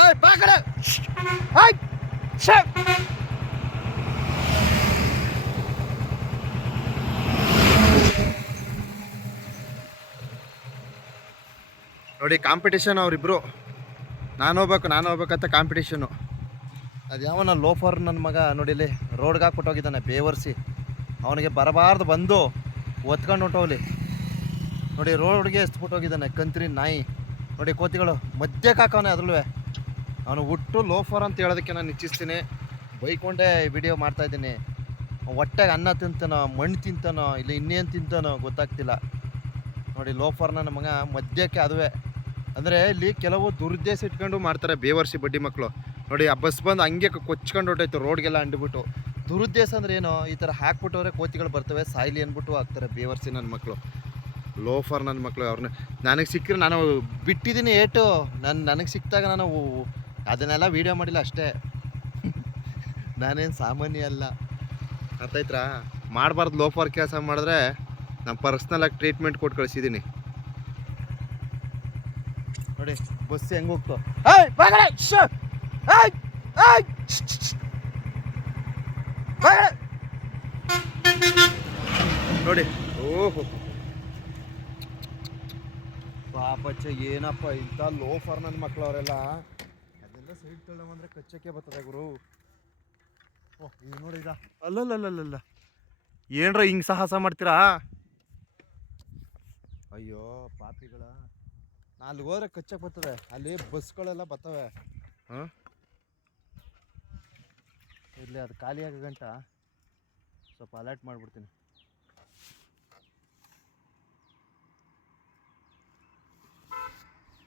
ಏಯ್ ಬಾ up. Hey. ನೋಡಿ ಕಾಂಪಿಟೇಷನ್ ಅವರಿಬ್ರು. ನಾನು ಹೋಗ್ಬೇಕು ನಾನು ಹೋಗ್ಬೇಕಂತ ಕಾಂಪಿಟೇಷನು ಅದು ಯಾವನ ಲೋಫರ್ ನನ್ನ ಮಗ ನೋಡಿಲಿ ರೋಡ್ಗೆ ಹಾಕ್ಬಿಟ್ಟೋಗಿದ್ದಾನೆ ಬೇವರ್ಸಿ. ಅವನಿಗೆ ಬರಬಾರ್ದು ಬಂದು. ಒತ್ಕೊಂಡು ಹೊಂಟೋಗ್ಲಿ ನೋಡಿ ರೋಡ್ಗೆ ಎಸ್ಬಿಟ್ಟೋಗಿದ್ದಾನೆ ಕಂತ್ರಿ ನಾಯಿ. ನೋಡಿ ಕೋತಿಗಳು ಮಧ್ಯಕ್ಕೆ ಹಾಕವನೆ ಅದ್ರಲ್ಲೂ ಅವನು ಹುಟ್ಟು ಲೋಫರ್ ಅಂತ ಹೇಳೋದಕ್ಕೆ ನಾನು ಇಚ್ಛಿಸ್ತೀನಿ. ಬೈಕೊಂಡೇ ವಿಡಿಯೋ ಮಾಡ್ತಾ ಇದ್ದೀನಿ. ಹೊಟ್ಟೆಗೆ ಅನ್ನ ತಿಂತಾನೋ, ಮಣ್ಣು ತಿಂತಾನೋ, ಇಲ್ಲ ಇನ್ನೇನು ತಿಂತಾನೋ ಗೊತ್ತಾಗ್ತಿಲ್ಲ. ನೋಡಿ ಲೋಫರ್ನ ನಮಗ ಮಗ ಮಧ್ಯಕ್ಕೆ ಅದುವೆ. ಅಂದರೆ ಇಲ್ಲಿ ಕೆಲವು ದುರುದ್ದೇಶ ಇಟ್ಕೊಂಡು ಮಾಡ್ತಾರೆ ಬೇವರ್ಸಿ ಬಡ್ಡಿ ಮಕ್ಕಳು ನೋಡಿ ಆ ಬಸ್ ಬಂದು ಹಂಗೆ ಕೊಚ್ಕೊಂಡು ಹೊಟ್ಟೈತು ರೋಡ್ಗೆಲ್ಲ ಅಂಡ್ಬಿಟ್ಟು ದುರುದ್ದೇಶ ಅಂದ್ರೆ ಏನು? ಈ ಥರ ಹಾಕ್ಬಿಟ್ಟವ್ರೆ ಕೋತಿಗಳು ಬರ್ತವೆ, ಸಾಯಿಲಿ ಅಂದ್ಬಿಟ್ಟು ಹಾಕ್ತಾರೆ ಬೇವರ್ಸಿ ನನ್ನ ಮಕ್ಕಳು ಲೋಫರ್ ನನ್ನ ಮಕ್ಕಳು ಅವ್ರನ್ನ ನನಗೆ ಸಿಕ್ಕರೆ ನಾನು ಬಿಟ್ಟಿದ್ದೀನಿ ಏಟು. ನನ್ನ ನನಗೆ ಸಿಕ್ಕಿದಾಗ ನಾನು ಅದನ್ನೆಲ್ಲ ವೀಡಿಯೋ ಮಾಡಿಲ್ಲ ಅಷ್ಟೇ. ನಾನೇನು ಸಾಮಾನ್ಯ ಅಲ್ಲ. ಅರ್ಥ ಆಯ್ತಾ ಮಾಡಬಾರ್ದು ಲೋಫರ್ ಕೆಲಸ ಮಾಡಿದ್ರೆ ನಾನು ಪರ್ಸ್ನಲಾಗಿ ಟ್ರೀಟ್ಮೆಂಟ್ ಕೊಟ್ಟು ಕಳಿಸಿದ್ದೀನಿ ನೋಡಿ ಬಸ್ ಹೆಂಗೆ ಹೋಗ್ತು! ನೋಡಿ, ಓಹೋ! ಪಾಪಚ್ಚ ಏನಪ್ಪ ಇಂಥ ಲೋಫರ್ ನನ್ನ ಮಕ್ಕಳವರೆಲ್ಲ ಸೈಡ್ ತಳ್ಳಂದ್ರೆ ಕಚ್ಚಕ್ಕೆ ಬರ್ತದೆ ಗುರು. ಓಹ್ ಈಗ ನೋಡಿ ಈಗ ಅಲ್ಲಲ್ಲಲ್ಲಲ್ಲ. ಏನ್ರ ಹಿಂಗೆ ಸಾಹಸ ಮಾಡ್ತೀರಾ? ಅಯ್ಯೋ ಪಾಪಿಗಳ. ಅಲ್ಲಿ ಹೋದ್ರೆ ಕಚ್ಚಕ್ಕೆ ಬರ್ತದೆ. ಅಲ್ಲಿ ಬಸ್ಗಳೆಲ್ಲ ಬರ್ತವೆ. ಹಾಂ? ಇರಲಿ ಅದು ಖಾಲಿ ಆಗೋ ಗಂಟ. ಸ್ವಲ್ಪ ಅಲರ್ಟ್ ಮಾಡ್ಬಿಡ್ತೀನಿ.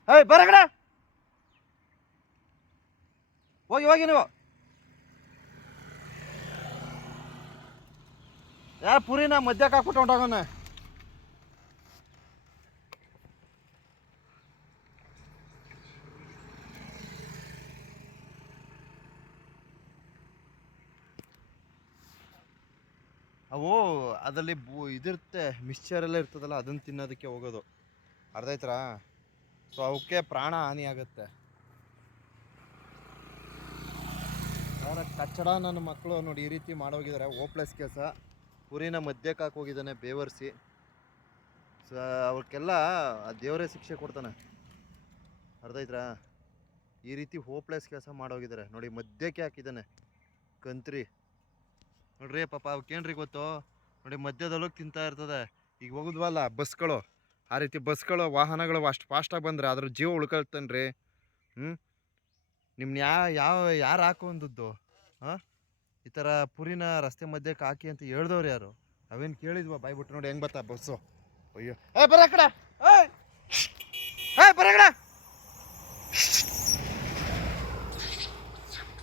ಹೇ ಬರ ಕಡೆ ಹೋಗಿ ಹೋಗಿ ನೀವು. ಯಾರು ಪುರಿನ ಮಧ್ಯಕ್ಕೆ ಹಾಕ್ಬಿಟ್ಟು ಹೊಂಟೋಗನೆ ಅವು ಅದರಲ್ಲಿ ಬೂ ಇದಿರುತ್ತೆ ಮಿಕ್ಸ್ಚರ್ ಎಲ್ಲ ಇರ್ತದಲ್ಲ, ಅದನ್ನು ತಿನ್ನೋದಕ್ಕೆ ಹೋಗೋದು. ಅರ್ಧ ಐತ್ರ ಸೊ ಅವಕ್ಕೆ ಪ್ರಾಣ ಹಾನಿ ಆಗುತ್ತೆ ಅವರ ಕಚ್ಚಡ ನನ್ನ ಮಕ್ಕಳು ನೋಡಿ ಈ ರೀತಿ ಮಾಡೋಗಿದ್ದಾರೆ. ಓಪ್ಲೆಸ್ ಕೆಲಸ ಕುರಿನ ಮಧ್ಯಕ್ಕೆ ಹಾಕೋಗಿದ್ದಾನೆ ಬೇವರ್ಸಿ. ಸೊ ಅವಕ್ಕೆಲ್ಲ ಆ ದೇವರೇ ಶಿಕ್ಷೆ ಕೊಡ್ತಾನೆ. ಅರ್ಧ ಐತ್ರಾ ಈ ರೀತಿ ಹೋಪ್ಲೆಸ್ ಕೆಲಸ ಮಾಡೋಗಿದ್ದಾರೆ. ನೋಡಿ ಮಧ್ಯಕ್ಕೆ ಹಾಕಿದ್ದಾನೆ ಕಂತ್ರಿ. ನೋಡ್ರಿ, ಪಾಪ ಅವಕ್ಕೇನ್ರಿ ಗೊತ್ತು? ನೋಡಿ ಮಧ್ಯದಲ್ಲೂ ತಿಂತಾ ಇರ್ತದೆ. ಈಗ ಹೋಗುದ್ವಲ್ಲ, ಬಸ್ಗಳು. ಆ ರೀತಿ ಬಸ್ಗಳು, ವಾಹನಗಳು ಅಷ್ಟು ಫಾಸ್ಟಾಗಿ ಬಂದರೆ ಅದ್ರ ಜೀವ ಉಳ್ಕೊಳ್ತಾನೆ ರೀ ಹ್ಞೂ ನಿಮ್ನ ಯಾವ ಯಾವ ಯಾರು ಹಾಕೊಂದದ್ದು ಹಾಂ ಈ ಥರ ಪುರಿನ ರಸ್ತೆ ಮಧ್ಯಕ್ಕೆ ಹಾಕಿ ಅಂತ ಹೇಳ್ದವ್ರು ಯಾರು? ಅವೇನು ಕೇಳಿದ್ವಾ? ಬಾಯ್ಬಿಟ್ಟು ನೋಡಿ ಹೆಂಗೆ ಬತ್ತಾ ಬಸ್ಸು? ಅಯ್ಯೋ. ಏ, ಬರ ಕಡ. ಏ! ಬರ ಕಡ.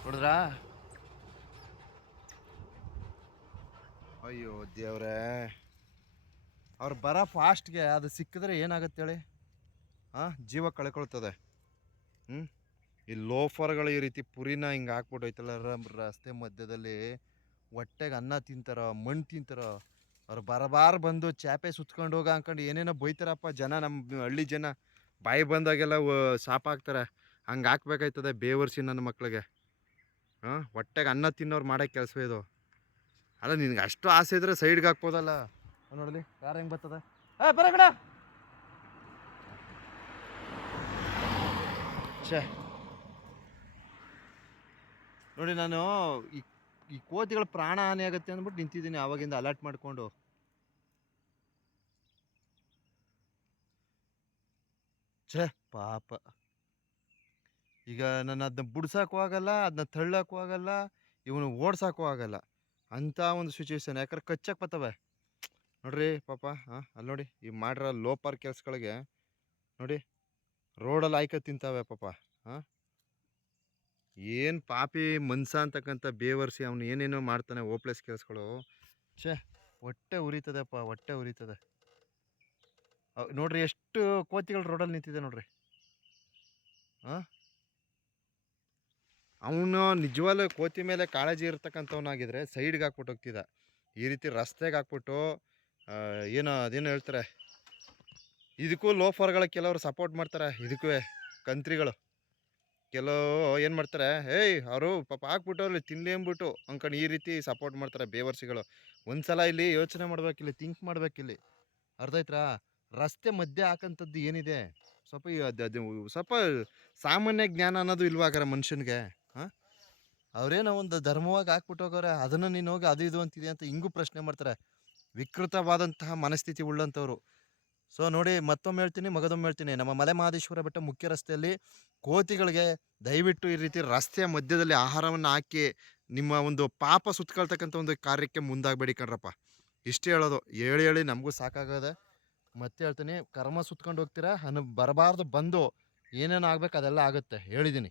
ನೋಡಿದ್ರಾ? ಅಯ್ಯೋ ದೇವ್ರೇ. ಅವ್ರು ಬರ ಫಾಸ್ಟ್ಗೆ ಅದು ಸಿಕ್ಕಿದ್ರೆ ಏನಾಗುತ್ತೆ ಹೇಳಿ? ಹಾಂ ಜೀವ ಕಳ್ಕೊಳ್ತದೆ. ಹ್ಞೂ ಈ ಲೋಫರ್ಗಳು ಈ ರೀತಿ ಪುರಿನ ಹಿಂಗೆ ಹಾಕ್ಬಿಟ್ಟು ಐತಲ್ಲ ರ- ರಸ್ತೆ ಮಧ್ಯದಲ್ಲಿ ಹೊಟ್ಟೆಗೆ ಅನ್ನ ತಿಂತಾರ, ಮಣ್ಣು ತಿಂತಾರ, ಅವ್ರು ಬರಬಾರ ಬಂದು ಚಾಪೆ ಸುತ್ಕೊಂಡು ಹೋಗ ಅನ್ಕೊಂಡು ಏನೇನೋ ಬೈತಾರಪ್ಪ ಜನ ನಮ್ಮ ಹಳ್ಳಿ ಜನ. ಬಾಯಿ ಬಂದಾಗೆಲ್ಲ ಶಾಪ ಹಾಕ್ತಾರೆ, ಹಂಗೆ ಹಾಕ್ಬೇಕಾಯ್ತದೆ ಬೇವರ್ಸಿ ನನ್ನ ಮಕ್ಳಿಗೆ. ಹಾಂ, ಹೊಟ್ಟೆಗೆ ಅನ್ನ ತಿನ್ನೋರು ಮಾಡೋ ಕೆಲಸ ಇದು. ಅಲ್ಲ, ನಿನಗೆ ಅಷ್ಟು ಆಸೆ ಇದ್ರೆ ಸೈಡ್ಗೆ ಹಾಕ್ಬೋದಲ್ಲ. ನೋಡಲಿ, ಯಾರು ಹೆಂಗೆ ಬರ್ತದೆ ಬರ ಛೇ. ನೋಡಿ ನಾನು ಈ ಈ ಕೋತಿಗಳ ಪ್ರಾಣ ಹಾನಿ ಆಗುತ್ತೆ ಅಂದ್ಬಿಟ್ಟು ನಿಂತಿದ್ದೀನಿ, ಆವಾಗಿಂದ ಅಲರ್ಟ್ ಮಾಡಿಕೊಂಡು. ಛೇ, ಪಾಪ. ಈಗ ನಾನು ಅದನ್ನ ಬಿಡ್ಸೋಕ್ಕೂ ಆಗಲ್ಲ ಅದನ್ನ ತಳ್ಳಕ್ಕೂ ಆಗಲ್ಲ, ಇವನು ಓಡ್ಸೋಕ್ಕೂ ಆಗಲ್ಲ. ಅಂಥ ಒಂದು ಸಿಚುವೇಶನ್ ಯಾಕಂದ್ರೆ ಕಚ್ಚಕ್ಕೆ ಬರ್ತವೆ. ನೋಡ್ರಿ ಪಾಪ ಹಾಂ ಅಲ್ಲಿ ನೋಡಿ, ಈ ಮಾಡಿರೋ ಲೋಪಾರ್ ಕೆಲ್ಸಗಳಿಗೆ ನೋಡಿ ರೋಡಲ್ಲಿ ಆಯ್ಕೆ ತಿಂತಾವೆ ಪಾಪ ಹಾಂ ಏನು ಪಾಪಿ ಮನ್ಸ ಅಂತಕ್ಕಂಥ ಬೇವರ್ಸಿ ಅವನು ಏನೇನೋ ಮಾಡ್ತಾನೆ ಓಪ್ಲೆಸ್ ಕೆಲಸಗಳು ಛೇ, ಹೊಟ್ಟೆ ಉರಿತದಪ್ಪ, ಹೊಟ್ಟೆ ಉರಿತದೆ. ನೋಡ್ರಿ ಎಷ್ಟು ಕೋತಿಗಳು ರೋಡಲ್ಲಿ ನಿಂತಿದೆ ನೋಡ್ರಿ. ಹಾಂ ಅವನು ನಿಜವಾಗ್ಲೂ ಕೋತಿ ಮೇಲೆ ಕಾಳಜಿ ಇರ್ತಕ್ಕಂಥವನಾಗಿದ್ರೆ ಸೈಡ್ಗೆ ಹಾಕ್ಬಿಟ್ಟು ಹೋಗ್ತಿದ್ದ. ಈ ರೀತಿ ರಸ್ತೆಗೆ ಹಾಕ್ಬಿಟ್ಟು ಏನೋ ಅದೇನೋ ಹೇಳ್ತಾರೆ. ಇದಕ್ಕೂ ಲೋಫರ್ಗಳ ಕೆಲವರು ಸಪೋರ್ಟ್ ಮಾಡ್ತಾರೆ. ಇದಕ್ಕೂ ಕಂತ್ರಿಗಳು. ಕೆಲವು ಏನು ಮಾಡ್ತಾರೆ, ಏಯ್, ಅವರು ಪಾಪ ಹಾಕ್ಬಿಟ್ಟವ್ರು ತಿನ್ಲಿ ಅಂದ್ಬಿಟ್ಟು ಅಂದ್ಕೊಂಡು ಈ ರೀತಿ ಸಪೋರ್ಟ್ ಮಾಡ್ತಾರೆ ಬೇವರ್ಸಿಗಳು. ಒಂದ್ಸಲ ಇಲ್ಲಿ ಯೋಚನೆ ಮಾಡ್ಬೇಕಿಲ್ಲಿ ಥಿಂಕ್ ಮಾಡ್ಬೇಕಿಲ್ಲಿ ಅರ್ಥ ಆಯ್ತಾ ರಸ್ತೆ ಮಧ್ಯೆ ಹಾಕೋಂಥದ್ದು ಏನಿದೆ? ಸ್ವಲ್ಪ ಸ್ವಲ್ಪ ಸಾಮಾನ್ಯ ಜ್ಞಾನ ಅನ್ನೋದು ಇಲ್ವಾಗಾರ ಮನುಷ್ಯನಿಗೆ, ಹಾಂ? ಅವರೇನೋ ಒಂದು ಧರ್ಮವಾಗಿ ಹಾಕ್ಬಿಟ್ಟು ಹೋಗೋರೆ, ಅದನ್ನು ನೀನು ಹೋಗಿ ಅದು ಇದು ಅಂತಿದೆ ಅಂತ ಹಿಂಗೂ ಪ್ರಶ್ನೆ ಮಾಡ್ತಾರೆ. ವಿಕೃತವಾದಂತಹ ಮನಸ್ಥಿತಿ ಉಳ್ಳಂಥವ್ರು. ಸೊ ನೋಡಿ ಮತ್ತೊಮ್ಮೆ ಹೇಳ್ತೀನಿ, ಮಗದೊಮ್ಮೆ ಹೇಳ್ತೀನಿ. ನಮ್ಮ ಮಲೆ ಮಹದೇಶ್ವರ ಬೆಟ್ಟ ಮುಖ್ಯ ರಸ್ತೆಯಲ್ಲಿ ಕೋತಿಗಳಿಗೆ ದಯವಿಟ್ಟು ಈ ರೀತಿ ರಸ್ತೆಯ ಮಧ್ಯದಲ್ಲಿ ಆಹಾರವನ್ನು ಹಾಕಿ ನಿಮ್ಮ ಒಂದು ಪಾಪ ಸುತ್ತಕೊಳ್ತಕ್ಕಂಥ ಒಂದು ಕಾರ್ಯಕ್ಕೆ ಮುಂದಾಗಬೇಡಿ ಕಣ್ರಪ್ಪ. ಇಷ್ಟೇ ಹೇಳೋದು. ಹೇಳಿ ಹೇಳಿ ನಮಗೂ ಸಾಕಾಗದೆ. ಮತ್ತೆ ಹೇಳ್ತೀನಿ, ಕರ್ಮ ಸುತ್ಕೊಂಡು ಹೋಗ್ತೀರಾ? ಅನ್ನ ಬರಬಾರ್ದು, ಬಂದು ಏನೇನು ಆಗ್ಬೇಕು ಅದೆಲ್ಲ ಆಗುತ್ತೆ. ಹೇಳಿದ್ದೀನಿ.